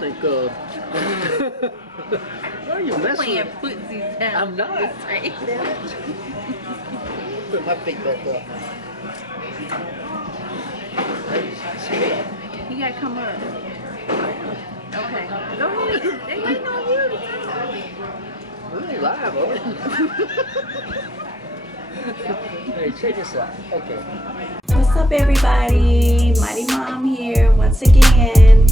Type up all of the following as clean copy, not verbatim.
think of. Why are you messing with? Playing footsies down. I'm not. Put my feet back up. You gotta come up. Okay. Go ahead. They waiting on you to talk. We ain't live, are we? Hey, check this out. Okay. What's up, everybody? Mighty Mom here once again.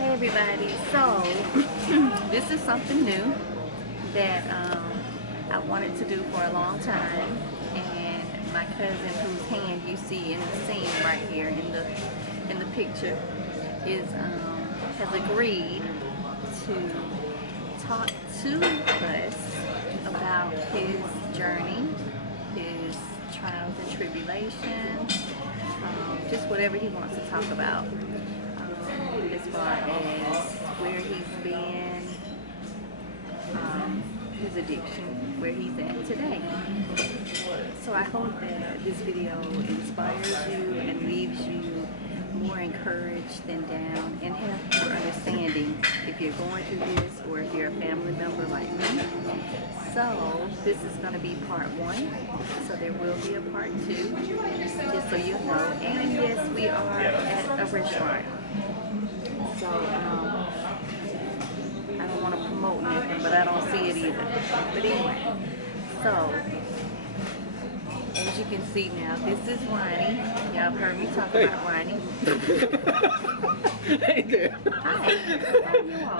Everybody, so this is something new that I wanted to do for a long time, and my cousin, whose hand you see in the scene right here in the picture, is has agreed to talk to us about his journey, his trials and tribulations, just whatever he wants to talk about. As far as where he's been, his addiction, where he's at today. So I hope that this video inspires you and leaves you more encouraged than down, and have more understanding if you're going through this or if you're a family member like me. So this is going to be part 1, so there will be a part 2, just so you know. And yes, we are at a restaurant. So, I don't want to promote anything, but I don't see it either. But anyway, so, as you can see now, this is Ronnie. Y'all have heard me talk about Ronnie. Hey there. Hi. How you all?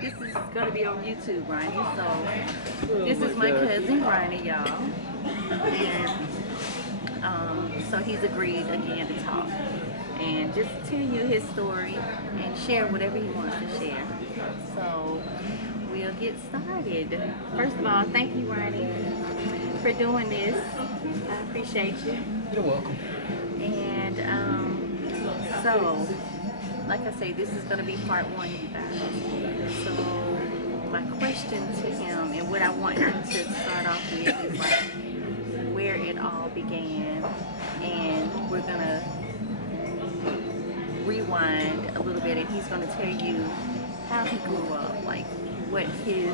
This is going to be on YouTube, Ronnie. So, this is my cousin, Ronnie, y'all. And, so he's agreed again to talk and just tell you his story and share whatever he wants to share. So we'll get started. First of all, thank you, Ronnie, for doing this. I appreciate you. You're welcome. And so, like I say, this is going to be part 1, you guys. So my question to him, and what I want him to start off with, is like where it all began, and we're going to rewind a little bit, and he's going to tell you how he grew up, like what his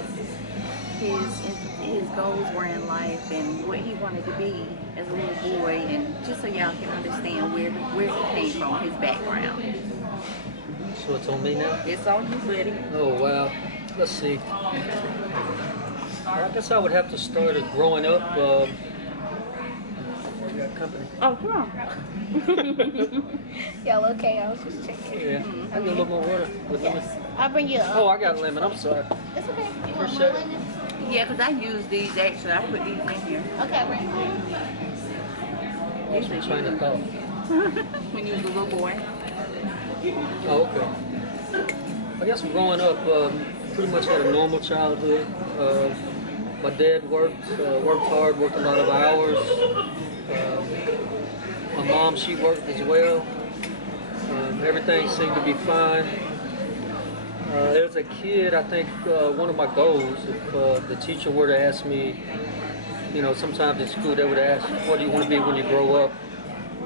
goals were in life, and what he wanted to be as a little boy, and just so y'all can understand where he came from, his background. So it's on me now? It's on you, buddy. Oh, wow. Let's see. Well, I guess I would have to start at growing up. We got company. Oh, come on. Y'all okay? I was just checking. Yeah. I get a little more water with lemon. I'll bring you Oh, I got lemon. I'm sorry. It's okay. You want Appreciate more it. lemon? Yeah, because I use these actually. I put these in here. Okay, I'll bring you. Lost my train of thought. When you was a little boy. Oh, okay. I guess growing up, pretty much had a normal childhood. My dad worked hard, worked a lot of hours. My mom, she worked as well. Everything seemed to be fine. As a kid, I think one of my goals, if the teacher were to ask me, you know, sometimes in school they would ask, what do you want to be when you grow up?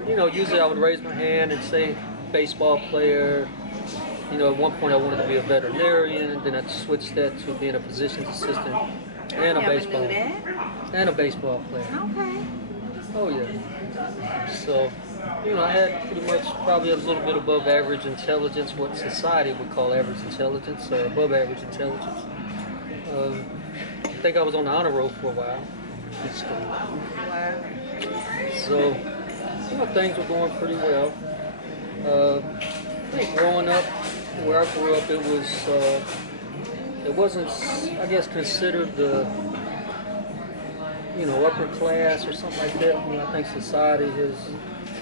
You know, usually I would raise my hand and say baseball player. You know, at one point I wanted to be a veterinarian, and then I switched that to being a physician's assistant and a baseball player. Okay. Oh yeah. So, you know, I had pretty much probably a little bit above average intelligence, what society would call average intelligence, above average intelligence. I think I was on the honor roll for a while in school. Wow. So, you know, things were going pretty well. I think growing up, where I grew up, it wasn't, I guess, considered the, you know, upper class or something like that. You know, I think society has.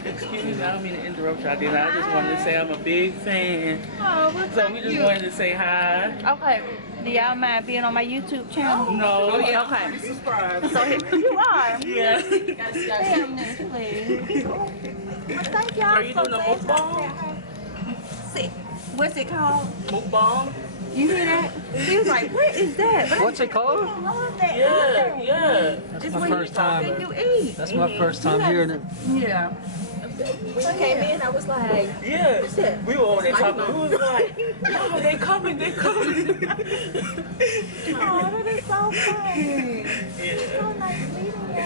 Excuse me, I don't mean to interrupt you. I just wanted to say I'm a big fan. Oh, well, So we just wanted to say hi. Okay. Do y'all mind being on my YouTube channel? No. Oh, yeah. Okay. Subscribe. So you are. Yeah. Damn this, please. Thank y'all. Are you doing a mukbang? What's it called? Mukbang? You hear that? He was like, what is that? But What's it called? I love that. Yeah, yeah. That's It's my when you first talk time. and you eat. That's my first time hearing it. Yeah. When you came in, I was like, Yeah. that? We were over there talking. We was like, no, they coming, they coming. Oh, that is so funny. Yeah. So nice meeting You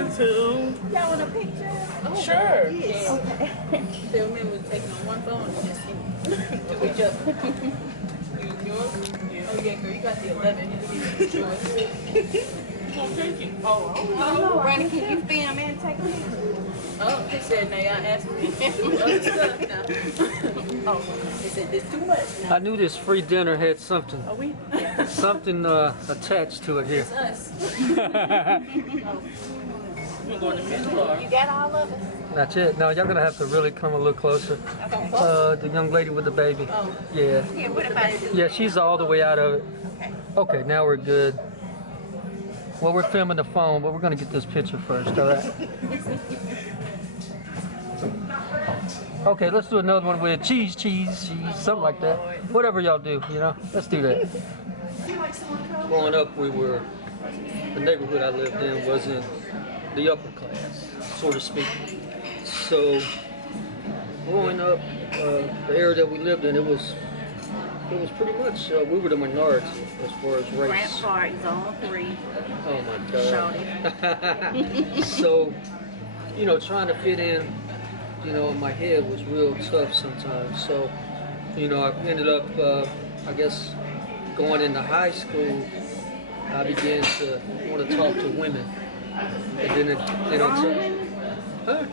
y'all. too. Y'all want a picture? Sure. they remember taking on one phone and just to each other. Yours? Oh, yeah, girl, you got the 11. You can yours. Oh, thank you. Oh, Ronnie, can you film and take a picture? Oh, they said, now y'all ask me other stuff now. Oh, they said, this too much now. I knew this free dinner had something attached to it here. Us. We're going to Miss Bar. You got all of it? That's it. Now y'all gonna have to really come a little closer. The young lady with the baby. Yeah. Yeah, what about you? Yeah, she's all the way out of it. Okay, now we're good. Well, we're filming the phone, but we're gonna get this picture first, all right? Okay, let's do another one with cheese, something like that. Whatever y'all do, you know? Let's do that. Growing up, the neighborhood I lived in wasn't the upper class, so to speak. So, growing up, the area that we lived in, it was pretty much, we were the minority as far as race. Rampart, Zone 3. Oh my God. Shawty. So, you know, trying to fit in, you know, in my head was real tough sometimes. So, you know, I ended up, I guess, going into high school, I began to want to talk to women. And then it, Wrong women? Huh?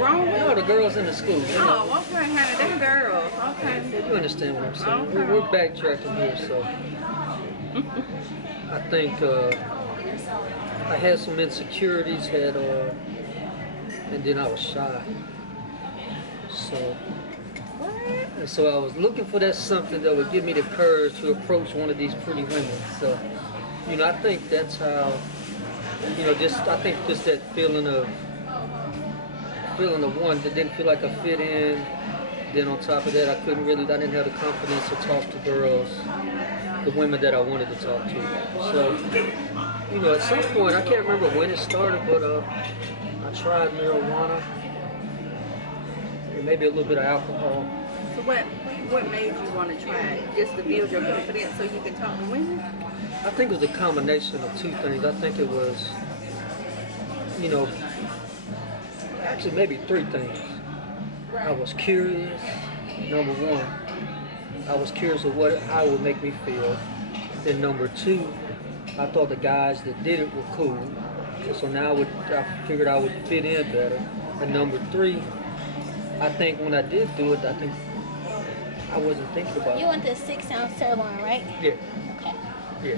Wrong women? No, the girls in the school. You know. Oh, okay, honey, them girls. Okay. You understand what I'm saying? Okay. We're backtracking here, so I think I had some insecurities, and then I was shy. So I was looking for that something that would give me the courage to approach one of these pretty women. So, you know, I think that's how, you know, I think just that feeling of one that didn't feel like I fit in. Then on top of that, I didn't have the confidence to talk to girls, the women that I wanted to talk to. So, you know, at some point, I can't remember when it started, but I tried marijuana, and maybe a little bit of alcohol. So what made you want to try it? Just to build your confidence so you can talk to women? I think it was a combination of two things. I think it was, you know, actually maybe three things. I was curious, number one. I was curious of how it would make me feel. Then number two, I thought the guys that did it were cool. So now I figured I would fit in better. And number three, I think when I did do it, I think I wasn't thinking about You it. want the 6-ounce sirloin, right? Yeah, Okay. yeah.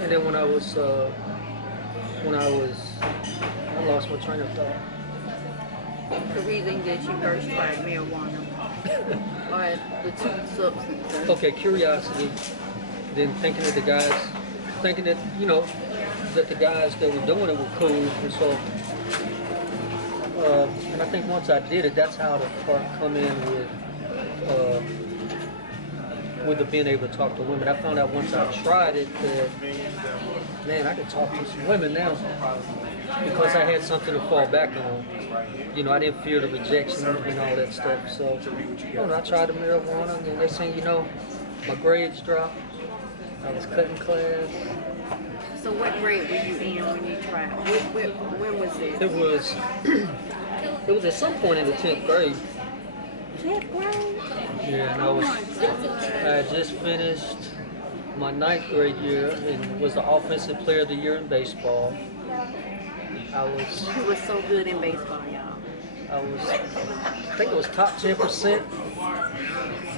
And then when I lost my train of thought. The reason that you first tried marijuana or the two substances. Okay, curiosity, then thinking that you know, that the guys that were doing it were cool, and so, and I think once I did it, that's how the part come in with the being able to talk to women. I found out once I tried it that, man, I could talk to some women now because I had something to fall back on. You know, I didn't fear the rejection and all that stuff. So, you know, I tried the marijuana, and the next thing you know, my grades dropped. I was cutting class. So what grade were you in when you tried? When was it? It was at some point in the 10th grade. 10th grade? Yeah, and I had just finished my 9th grade year and was the offensive player of the year in baseball. You were so good in baseball, y'all. I think it was top 10%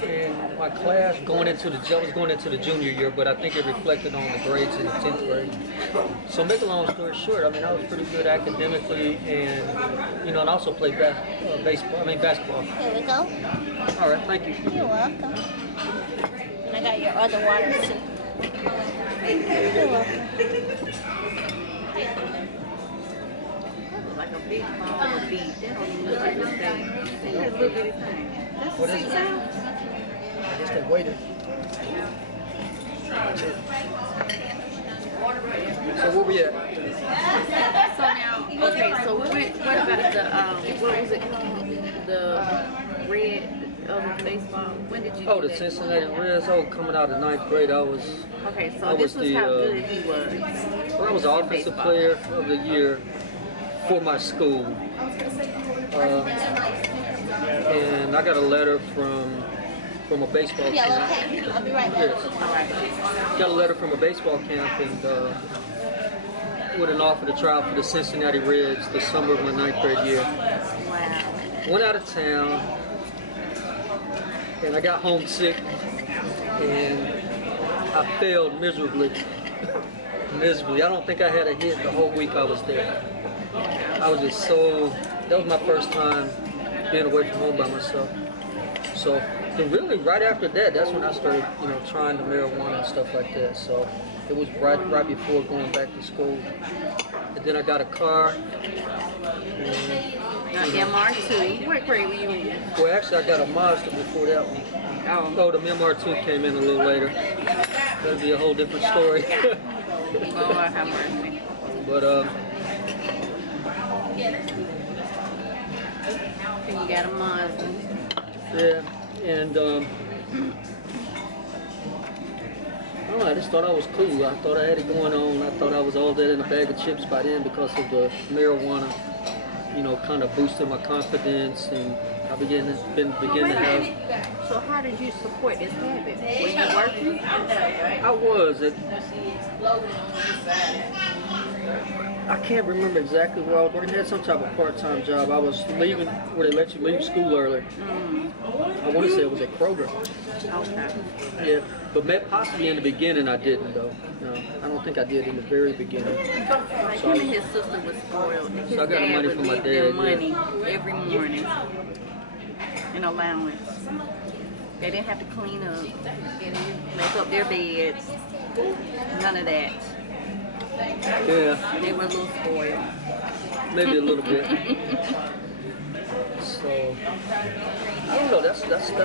in my class I was going into the junior year, but I think it reflected on the grades in the 10th grade. So make a long story short, I mean, I was pretty good academically and, you know, and also played basketball. Here we go. All right, thank you. You're welcome. got your other water too. You're welcome. Like a big ball of beef. They don't even look like a steak. They just little bitty thing. That's What the is it? 6 ounce? I guess they waited. So where we at? So now, okay, so what about the, what was it called? The red baseball? When did you Oh, do the that? Cincinnati Reds. Oh, coming out of 9th grade, I was Okay, I so this was was the, how good he was. well, I was the in offensive baseball. player of the year for my school. And I got a letter from a baseball Yeah, camp. okay. I'll be right back. Yes. All right. Got a letter from a baseball camp and with an offer to try out for the Cincinnati Reds the summer of my 9th grade year. Wow. Went out of town and I got homesick and I failed miserably. Miserably. I don't think I had a hit the whole week I was there. I was just so, that was my first time being away from home by myself. So really right after that, that's when I started, trying the marijuana and stuff like that. So it was right before going back to school. And then I got a car. And, MR2. What grade were you in? well, actually, I got a Mazda before that one. Oh, Oh, the MR2 came in a little later. That'll be a whole different story. Lord have mercy. But And you got a Mazda. yeah, and I don't know, I just thought I was cool. I thought I had it going on. I thought I was all that in a bag of chips by then because of the marijuana, kind of boosted my confidence, and I began to have. So how did you support this habit? Were you working? I was. I can't remember exactly where I was working. I had some type of part-time job. I was leaving, where they let you leave school early. I want to say it was at Kroger. Okay. Yeah, but possibly in the beginning I didn't though. I don't think I did in the very beginning. Like him and his sister was spoiled. His So I got the dad money would from my leave dad, them yeah. money every morning. An allowance. They didn't have to clean up, make up their beds. None of that. Yeah, They were a little spoiled. maybe a little bit. So I don't know. That's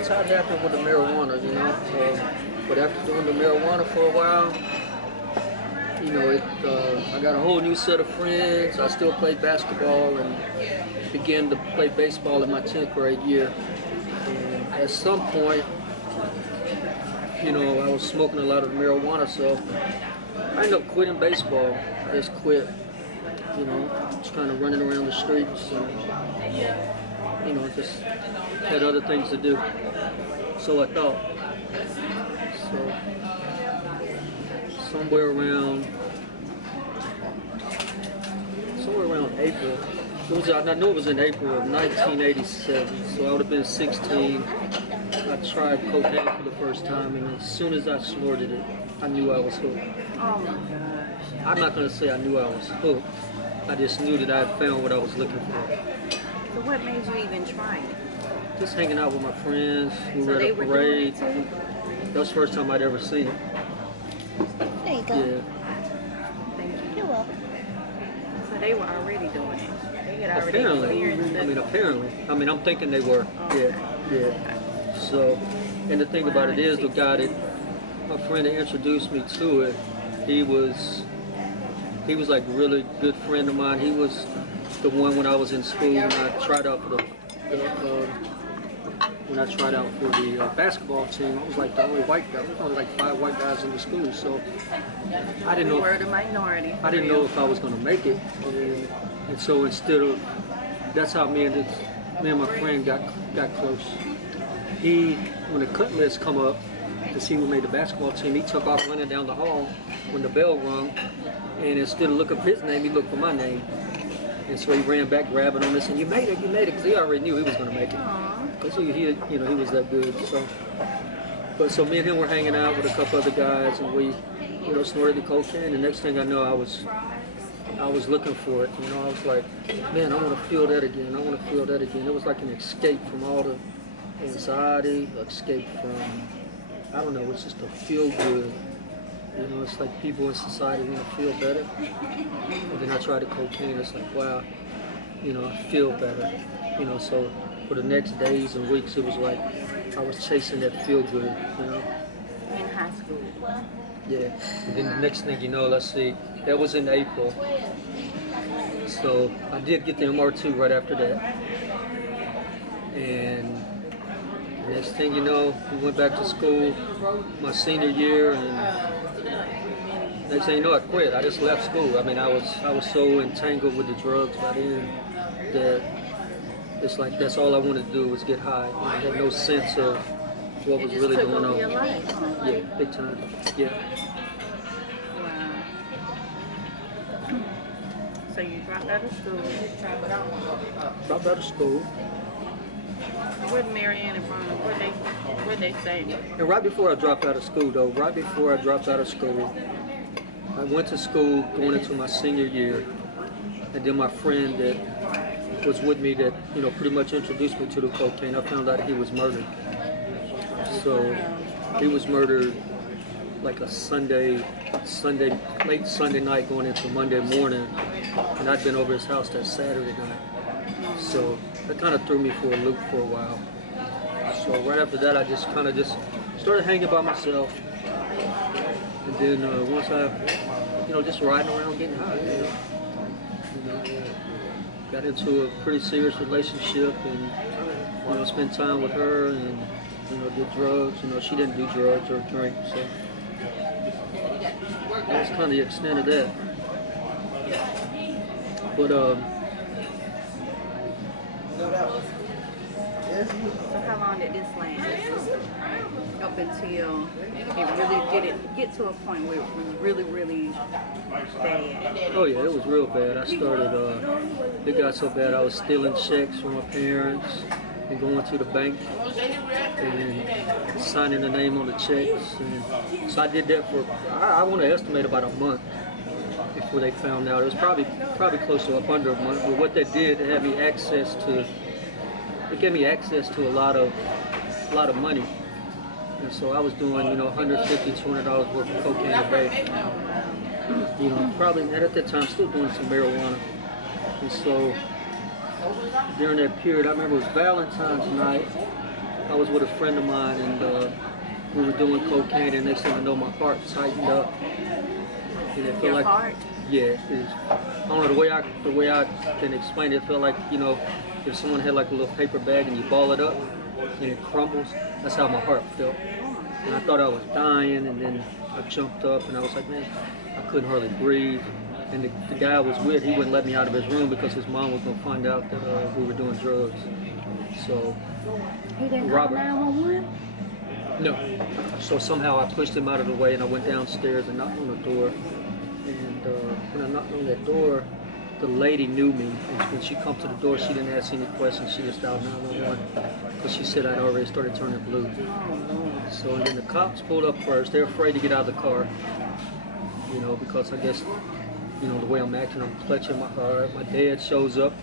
how it happened with the marijuana, But after doing the marijuana for a while, I got a whole new set of friends. I still played basketball and began to play baseball in my 10th grade year. And at some point, I was smoking a lot of marijuana, so I ended up quitting baseball. I just quit, just kind of running around the streets and, just had other things to do. So I thought. So somewhere around April. I know it was in April of 1987, so I would have been 16. I tried cocaine for the first time, and as soon as I snorted it, I knew I was hooked. Oh my gosh. I'm not going to say I knew I was hooked. I just knew that I had found what I was looking for. So what made you even try it? Just hanging out with my friends. We were at they a were doing parade. it too? That was the first time I'd ever seen it. There you go. Yeah. Thank you. You're welcome. So they were already doing it. They had already Apparently. experienced it. I'm thinking they were. Yeah. So, and the thing about it is, the guy that, my friend that introduced me to it, he was like a really good friend of mine. He was the one when I was in school and I tried out for the basketball team. I was like the only white guy. There was only like 5 white guys in the school, so I didn't know. We were the minority. I didn't know if I was going to make it, and so instead of, that's how me and my friend got close. When the cut list come up to see who made the basketball team, he took off running down the hall when the bell rung, and instead of looking for his name, he looked for my name. And so he ran back, grabbing on this, and you made it, because he already knew he was going to make it. Because he was that good. So me and him were hanging out with a couple other guys, and we, snorted the cocaine. The next thing I know, I was looking for it. I was like, man, I want to feel that again. It was like an escape from all the anxiety, escape from I don't know, it's just a feel good. You know, it's like people in society want to feel better. And then I tried the cocaine, it's like, wow, you know, I feel better. You know, so for the next days and weeks, it was like I was chasing that feel good, you know. In high school. Yeah. And then the next thing you know, let's see, that was in April. So I did get the MR2 right after that. And next thing you know, we went back to school my senior year, and next thing you know, I quit. I just left school. I mean, I was so entangled with the drugs by then that it's like that's all I wanted to do was get high. I had no sense of what was really going on. Your life, huh? Yeah, big time. Yeah. Wow. So you dropped out of school. Dropped out of school. Where'd Marianne and Ron, where'd they say? And right before I dropped out of school, though, right before I dropped out of school, I went to school going into my senior year, and then my friend that was with me that, you know, pretty much introduced me to the cocaine, I found out he was murdered. So he was murdered like a late Sunday night going into Monday morning, and I'd been over his house that Saturday night. So that kind of threw me for a loop for a while. So right after that, I just kind of started hanging by myself. And then once I, you know, just riding around getting high, you know, got into a pretty serious relationship, and you know, spent time with her, and you know, did drugs. You know, she didn't do drugs or drink, so that's kind of the extent of that. But So how long did this last? Up until it really get to a point where it was really, really bad. oh yeah, it was real bad. I started, it got so bad I was stealing checks from my parents and going to the bank and signing the name on the checks. And so I did that for, I want to estimate about a month before they found out. It was probably close to up under a month. But what they did, they had me access to, it gave me access to a lot of money. And so I was doing, you know, $150, $200 worth of cocaine a day. You know, probably at that time still doing some marijuana. And so during that period, I remember it was Valentine's night. I was with a friend of mine, and we were doing cocaine, and next thing I know, my heart tightened up. And it felt Your like, heart? yeah, I don't know, the way I can explain it, it felt like, you know, if someone had like a little paper bag and you ball it up and it crumbles, that's how my heart felt. And I thought I was dying, and then I jumped up and I was like, man, I couldn't hardly breathe. And the guy I was with, he wouldn't let me out of his room because his mom was going to find out that we were doing drugs. So, He didn't call Robert. 911? No. So somehow I pushed him out of the way, and I went downstairs and knocked on the door. And when I knocked on that door, the lady knew me. And when she come to the door, she didn't ask any questions. She just dialed 911 because she said I'd already started turning blue. So and then the cops pulled up first. They're afraid to get out of the car, you know, because I guess, you know, the way I'm acting, I'm clutching my heart. My dad shows up,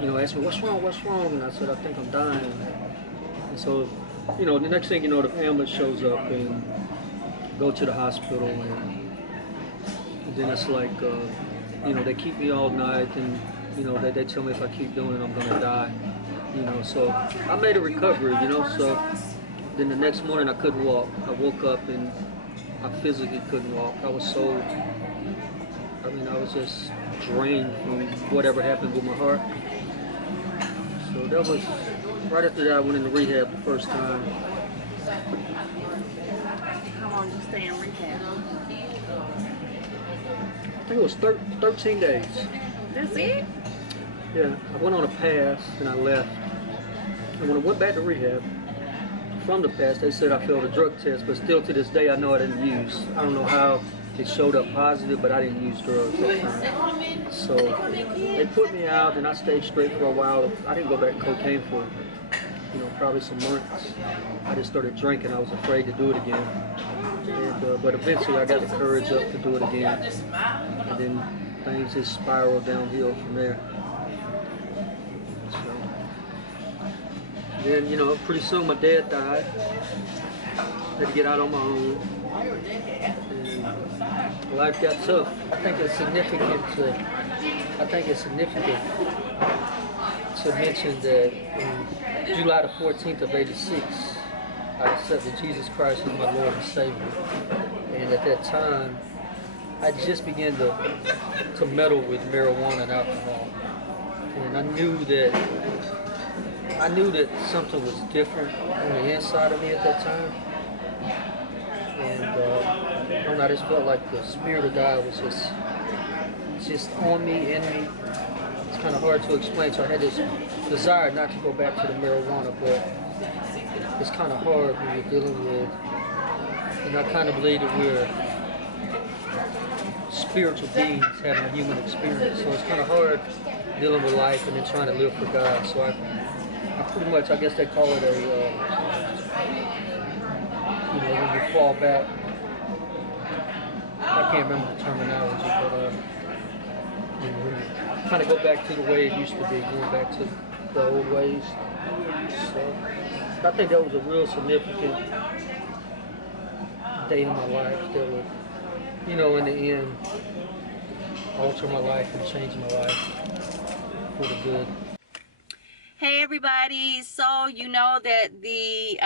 you know, asks me, what's wrong? And I said, I think I'm dying. And so, you know, the next thing you know, the ambulance shows up and go to the hospital, and then it's like, you know, they keep me all night, and, you know, they tell me if I keep doing it, I'm gonna die, you know, so I made a recovery, you know, so then the next morning I couldn't walk. I woke up and I physically couldn't walk. I was so, I mean, I was just drained from whatever happened with my heart. So that was, right after that I went into rehab the first time. How long did you stay in rehab? I think it was 13 days. That's it? Yeah, I went on a pass and I left. And when I went back to rehab, from the pass, they said I failed a drug test, but still to this day I know I didn't use. I don't know how it showed up positive, but I didn't use drugs that time. So they put me out, and I stayed straight for a while. I didn't go back to cocaine for, you know, probably some months. I just started drinking. I was afraid to do it again. And, but eventually I got the courage up to do it again. And then things just spiraled downhill from there. So then, you know, pretty soon my dad died. Had to get out on my own. And life got tough. I think it's significant to mention that on July the 14th of '86, I accepted Jesus Christ as my Lord and Savior. And at that time, I just began to meddle with marijuana and alcohol. And I knew that something was different on the inside of me at that time. And I don't know, I just felt like the Spirit of God was just on me, in me. It's kind of hard to explain. So I had this desire not to go back to the marijuana, but it's kind of hard when you're dealing with, and I kind of believe that we're spiritual beings having a human experience. So it's kind of hard dealing with life and then trying to live for God. So I pretty much, I guess they call it a, when you fall back. I can't remember the terminology, but when you kind of go back to the way it used to be, going back to the old ways. So I think that was a real significant day in my life that would, in the end, alter my life and change my life for the good. Hey everybody, so you know that the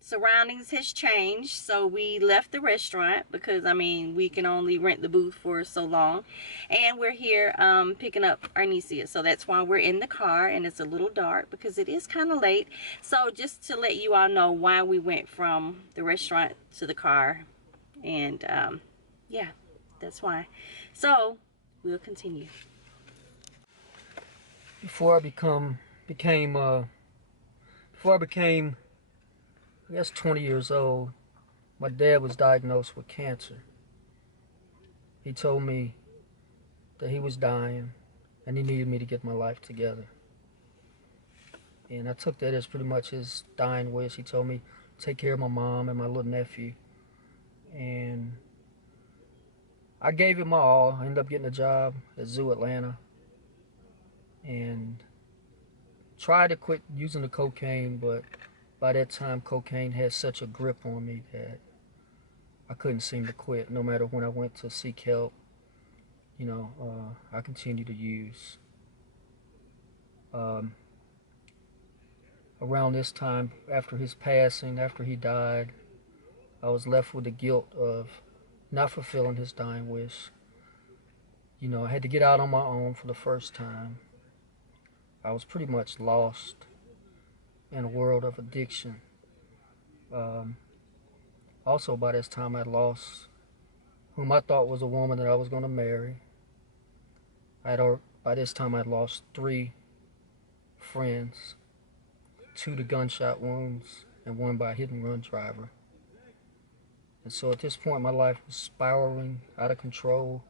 surroundings has changed, so we left the restaurant because we can only rent the booth for so long, and we're here picking up Arnesia. So that's why we're in the car, and it's a little dark because it is kind of late. So just to let you all know why we went from the restaurant to the car, and yeah, that's why. So we'll continue. Before I became, I guess, 20 years old, my dad was diagnosed with cancer. He told me that he was dying and he needed me to get my life together. And I took that as pretty much his dying wish. He told me to take care of my mom and my little nephew. And I gave it my all. I ended up getting a job at Zoo Atlanta and tried to quit using the cocaine, but by that time cocaine had such a grip on me that I couldn't seem to quit. No matter when I went to seek help, I continued to use. Around this time, after his passing, after he died, I was left with the guilt of not fulfilling his dying wish. I had to get out on my own for the first time. I was pretty much lost in a world of addiction. Also, by this time, I'd lost whom I thought was a woman that I was going to marry. By this time, I'd lost 3 friends, 2 to gunshot wounds, and 1 by a hit-and-run driver. And so at this point, my life was spiraling out of control.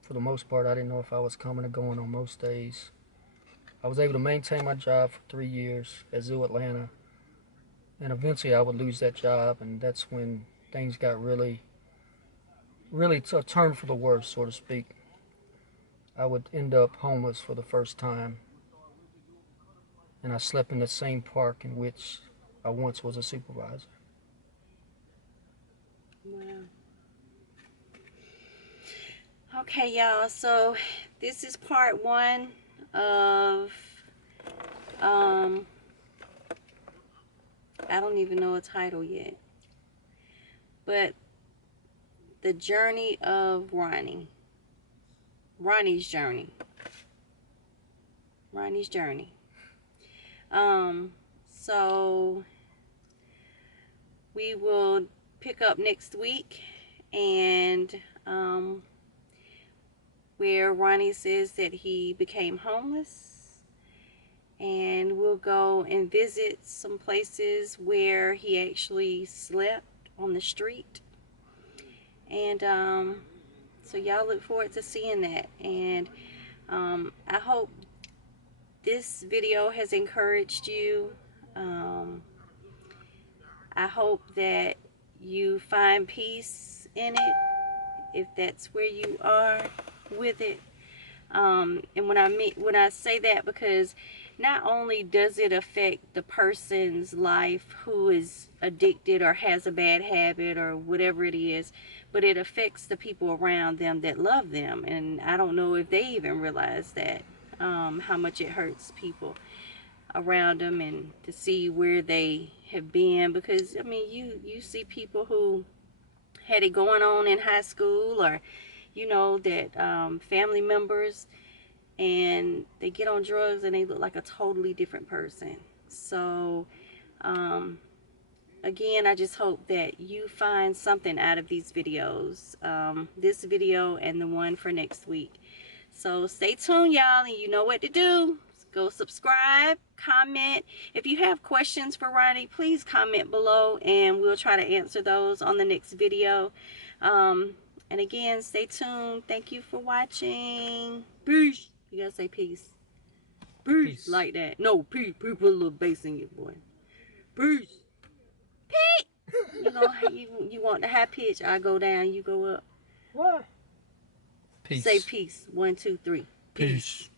For the most part, I didn't know if I was coming or going on most days. I was able to maintain my job for 3 years at Zoo Atlanta, and eventually I would lose that job, and that's when things got really turned for the worse, so to speak. I would end up homeless for the first time, and I slept in the same park in which I once was a supervisor. Wow. Okay, y'all, so this is part 1 of I don't even know a title yet, but the journey of Ronnie's journey. So we will pick up next week, and where Ronnie says that he became homeless, and we'll go and visit some places where he actually slept on the street. And so y'all look forward to seeing that, and I hope this video has encouraged you. I hope that you find peace in it, if that's where you are with it. And when I say that, because not only does it affect the person's life who is addicted or has a bad habit or whatever it is, but it affects the people around them that love them. And I don't know if they even realize that, how much it hurts people around them, and to see where they have been. Because I mean, you see people who had it going on in high school, or you know, that family members, and they get on drugs and they look like a totally different person. So again, I just hope that you find something out of these videos, this video and the one for next week. So stay tuned, y'all, and you know what to do. Go subscribe, comment. If you have questions for Ronnie, please comment below and we'll try to answer those on the next video. And again, stay tuned. Thank you for watching. Peace. You gotta say peace. Peace. Like that. No, peace. Put a little bass in it, boy. Peace. Pete. You know, you want the high pitch. I go down, you go up. What? Peace. Say peace. 1, 2, 3. Peace.